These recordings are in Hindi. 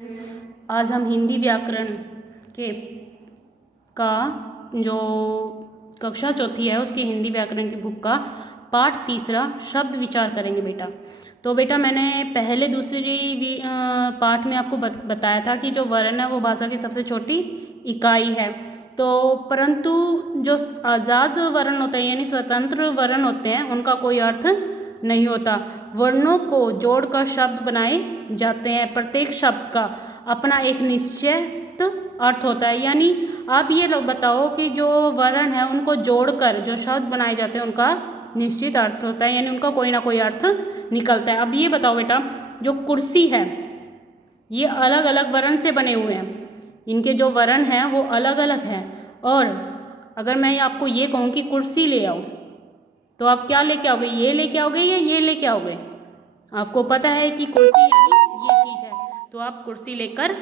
आज हम हिंदी व्याकरण के का जो कक्षा चौथी है उसके हिंदी व्याकरण की बुक का पाठ तीसरा शब्द विचार करेंगे बेटा। तो बेटा मैंने पहले दूसरी पाठ में आपको बताया था कि जो वर्ण है वो भाषा की सबसे छोटी इकाई है। तो परंतु जो आज़ाद वर्ण होते हैं यानी स्वतंत्र वर्ण होते हैं उनका कोई अर्थ नहीं होता। वर्णों को जोड़कर शब्द बनाए जाते हैं। प्रत्येक शब्द का अपना एक निश्चित अर्थ होता है। यानी आप ये लोग बताओ कि जो वर्ण है उनको जोड़कर जो शब्द बनाए जाते हैं उनका निश्चित अर्थ होता है, यानी उनका कोई ना कोई अर्थ निकलता है। अब ये बताओ बेटा, जो कुर्सी है ये अलग अलग वर्ण से बने हुए हैं, इनके जो वर्ण हैं वो अलग अलग हैं। और अगर मैं आपको ये कहूँ कि कुर्सी ले आओ तो आप क्या लेके आओगे, ये लेके आओगे या ये लेके आओगे? आपको पता है कि कुर्सी यानी ये चीज़ है तो आप कुर्सी लेकर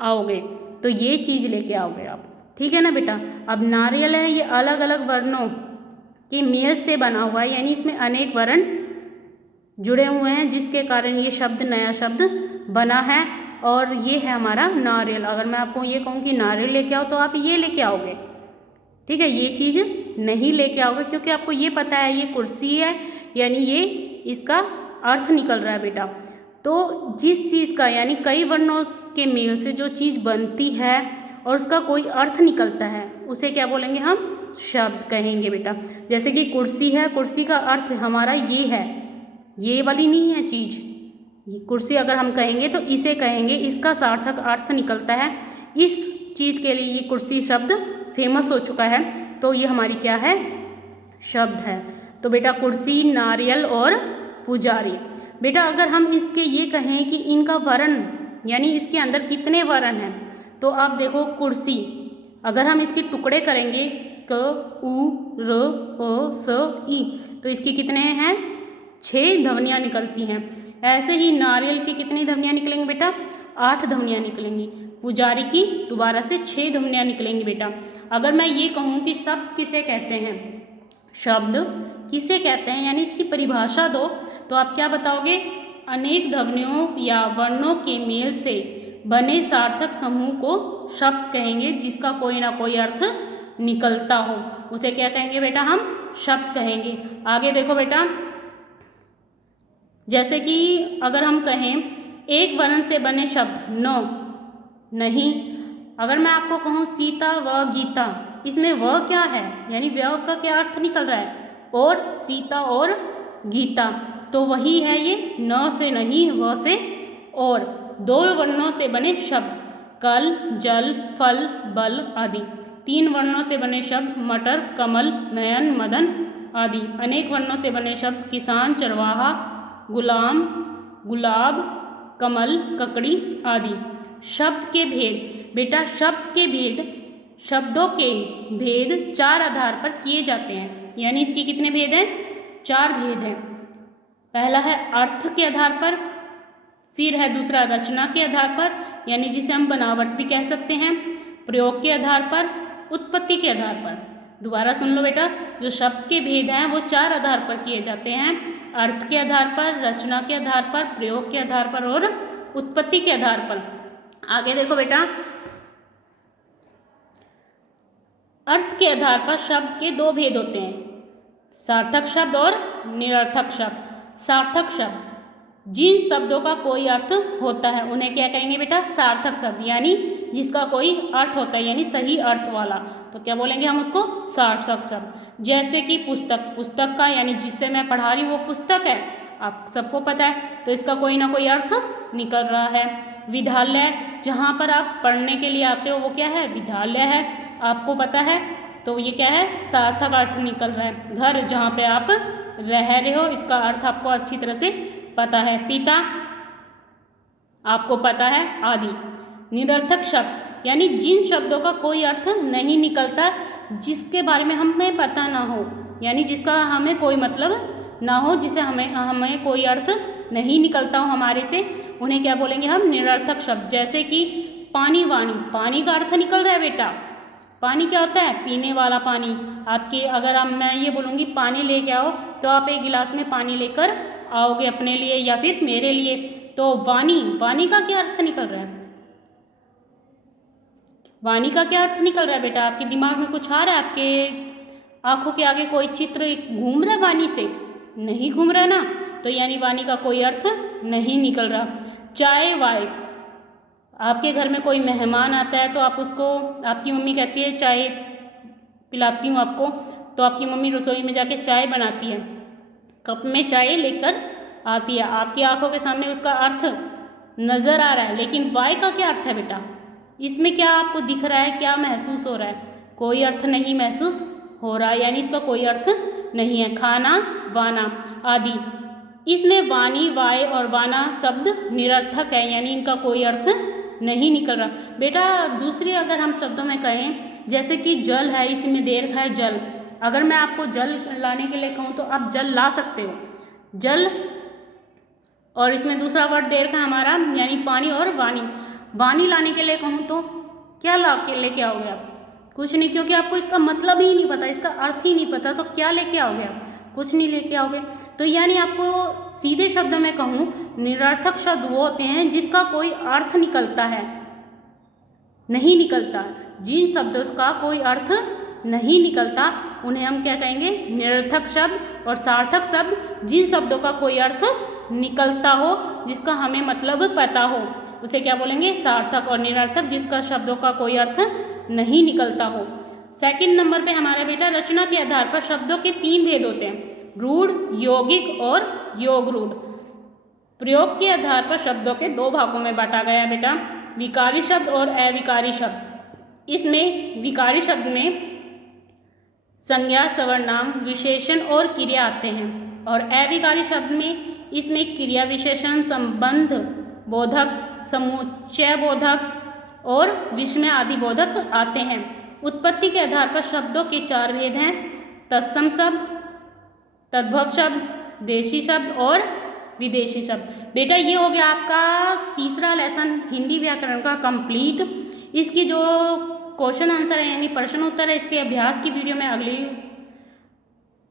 आओगे, तो ये चीज़ लेके आओगे आप, ठीक है ना बेटा। अब नारियल है, ये अलग अलग वर्णों के मेल से बना हुआ है, यानी इसमें अनेक वर्ण जुड़े हुए हैं जिसके कारण ये शब्द नया शब्द बना है। और ये है हमारा नारियल। अगर मैं आपको ये कहूँ कि नारियल लेके आओ तो आप ये लेके आओगे, ठीक है। ये चीज़ नहीं लेके आओगे क्योंकि आपको ये पता है ये कुर्सी है, यानी ये इसका अर्थ निकल रहा है बेटा। तो जिस चीज़ का यानी कई वर्णों के मेल से जो चीज़ बनती है और उसका कोई अर्थ निकलता है उसे क्या बोलेंगे, हम शब्द कहेंगे बेटा। जैसे कि कुर्सी है, कुर्सी का अर्थ हमारा ये है, ये वाली नहीं है चीज़। ये कुर्सी अगर हम कहेंगे तो इसे कहेंगे, इसका सार्थक अर्थ निकलता है। इस चीज़ के लिए ये कुर्सी शब्द फेमस हो चुका है, तो ये हमारी क्या है, शब्द है। तो बेटा कुर्सी, नारियल और पुजारी। बेटा अगर हम इसके ये कहें कि इनका वर्ण यानी इसके अंदर कितने वर्ण हैं, तो आप देखो कुर्सी अगर हम इसके टुकड़े करेंगे क, उ, र, अ, स, ई, तो इसकी कितने हैं, 6 ध्वनियाँ निकलती हैं। ऐसे ही नारियल की कितनी ध्वनियाँ निकलेंगी बेटा, 8 ध्वनियाँ निकलेंगी। पुजारी की दोबारा से 6 ध्वनियाँ निकलेंगी बेटा। अगर मैं ये कहूँ कि शब्द किसे कहते हैं, शब्द किसे कहते हैं यानी इसकी परिभाषा दो, तो आप क्या बताओगे, अनेक ध्वनियों या वर्णों के मेल से बने सार्थक समूह को शब्द कहेंगे जिसका कोई ना कोई अर्थ निकलता हो, उसे क्या कहेंगे बेटा, हम शब्द कहेंगे। आगे देखो बेटा, जैसे कि अगर हम कहें एक वर्ण से बने शब्द न, नहीं। अगर मैं आपको कहूँ सीता व गीता, इसमें व क्या है यानी व का क्या अर्थ निकल रहा है, और सीता और गीता, तो वही है ये न से नहीं, व से और। 2 वर्णों से बने शब्द कल, जल, फल, बल आदि। 3 वर्णों से बने शब्द मटर, कमल, नयन, मदन आदि। अनेक वर्णों से बने शब्द किसान, चरवाहा, गुलाम, गुलाब, कमल, ककड़ी आदि। शब्द के भेद बेटा, शब्द के भेद, शब्दों के भेद 4 आधार पर किए जाते हैं, यानी इसके कितने भेद हैं, 4 भेद हैं। पहला है अर्थ के आधार पर, फिर है दूसरा रचना के आधार पर यानी जिसे हम बनावट भी कह सकते हैं, प्रयोग के आधार पर, उत्पत्ति के आधार पर। दोबारा सुन लो बेटा, जो शब्द के भेद हैं वो 4 आधार पर किए जाते हैं, अर्थ के आधार पर, रचना के आधार पर, प्रयोग के आधार पर और उत्पत्ति के आधार पर। आगे देखो बेटा, अर्थ के आधार पर शब्द के 2 भेद होते हैं, सार्थक शब्द और निरर्थक शब्द। सार्थक शब्द जिन शब्दों का कोई अर्थ होता है उन्हें क्या कहेंगे बेटा, सार्थक शब्द, यानी जिसका कोई अर्थ होता है यानी सही अर्थ वाला, तो क्या बोलेंगे हम उसको, सार्थक शब्द। जैसे कि पुस्तक, पुस्तक का यानी जिससे मैं पढ़ा रही हूँ वो पुस्तक है, आप सबको पता है, तो इसका कोई ना कोई अर्थ निकल रहा है। विद्यालय, जहाँ पर आप पढ़ने के लिए आते हो वो क्या है, विद्यालय है, आपको पता है, तो ये क्या है, सार्थक अर्थ निकल रहा है। घर, जहाँ पे आप रह रहे हो, इसका अर्थ आपको अच्छी तरह से पता है। पिता, आपको पता है, आदि। निरर्थक शब्द यानी जिन शब्दों का कोई अर्थ नहीं निकलता, जिसके बारे में हमें पता ना हो, यानी जिसका हमें कोई मतलब ना हो, जिसे हमें कोई अर्थ नहीं निकलता हो हमारे से, उन्हें क्या बोलेंगे हम, निरर्थक शब्द। जैसे कि पानी, वाणी, पानी का अर्थ निकल रहा है बेटा, पानी क्या होता है, पीने वाला पानी। आपके अगर मैं ये बोलूँगी पानी लेके आओ तो आप एक गिलास में पानी लेकर आओगे अपने लिए या फिर मेरे लिए। तो वाणी, वाणी का क्या अर्थ निकल रहा है, वाणी का क्या अर्थ निकल रहा है बेटा? आपके दिमाग में कुछ आ रहा है? आपके आंखों के आगे कोई चित्र घूम रहा है वाणी से? नहीं घूम रहा ना, तो यानी वाणी का कोई अर्थ नहीं निकल रहा। चाय वाय, आपके घर में कोई मेहमान आता है तो आप उसको, आपकी मम्मी कहती है चाय पिलाती हूँ आपको, तो आपकी मम्मी रसोई में जाके चाय बनाती है, कप में चाय लेकर आती है, आपकी आंखों के सामने उसका अर्थ नज़र आ रहा है, लेकिन वाय का क्या अर्थ है बेटा? इसमें क्या आपको दिख रहा है, क्या महसूस हो रहा है? कोई अर्थ नहीं महसूस हो रहा है, यानी इसका कोई अर्थ नहीं है। खाना, वाना आदि, इसमें वाणी, वाय और वाना शब्द निरर्थक है, यानी इनका कोई अर्थ नहीं निकल रहा। बेटा दूसरी अगर हम शब्दों में कहें, जैसे कि जल है, इसमें दे रखा है जल, अगर मैं आपको जल लाने के लिए कहूँ तो आप जल ला सकते हो, जल, और इसमें दूसरा वर्ड दे रखा है हमारा यानी पानी और वाणी, वाणी लाने के लिए कहूँ तो क्या ला के लेके आओगे आप? कुछ नहीं, क्योंकि आपको इसका मतलब ही नहीं पता, इसका अर्थ ही नहीं पता, तो क्या लेके आओगे आप? कुछ नहीं लेके आओगे। तो यानी आपको सीधे शब्दों में कहूँ, निरर्थक शब्द वो होते हैं जिसका कोई अर्थ निकलता है, नहीं निकलता, जिन शब्दों का कोई अर्थ नहीं निकलता उन्हें हम क्या कहेंगे? निरर्थक शब्द। और सार्थक शब्द जिन शब्दों का कोई अर्थ निकलता हो, जिसका हमें मतलब पता हो, उसे क्या बोलेंगे? सार्थक। और निरर्थक जिसका शब्दों का कोई अर्थ नहीं निकलता हो। सेकंड नंबर पे हमारा बेटा, रचना के आधार पर शब्दों के 3 भेद होते हैं, रूढ़, यौगिक और योग रूढ़। प्रयोग के आधार पर शब्दों के 2 भागों में बांटा गया है बेटा, विकारी शब्द और अविकारी शब्द। इसमें विकारी शब्द में संज्ञा, सर्वनाम, विशेषण और क्रिया आते हैं, और अविकारी शब्द में इसमें क्रिया, विशेषण, संबंध बोधक, समुच्चय बोधक और विस्मय आदि बोधक आते हैं। उत्पत्ति के आधार पर शब्दों के 4 भेद हैं, तत्सम शब्द, तद्भव शब्द, देशी शब्द और विदेशी शब्द। बेटा ये हो गया आपका तीसरा लेसन हिंदी व्याकरण का कंप्लीट। इसकी जो क्वेश्चन आंसर है यानी प्रश्न उत्तर है, इसके अभ्यास की वीडियो मैं अगली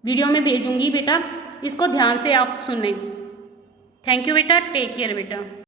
वीडियो में भेजूंगी बेटा, इसको ध्यान से आप सुनें। थैंक यू बेटा, टेक केयर बेटा।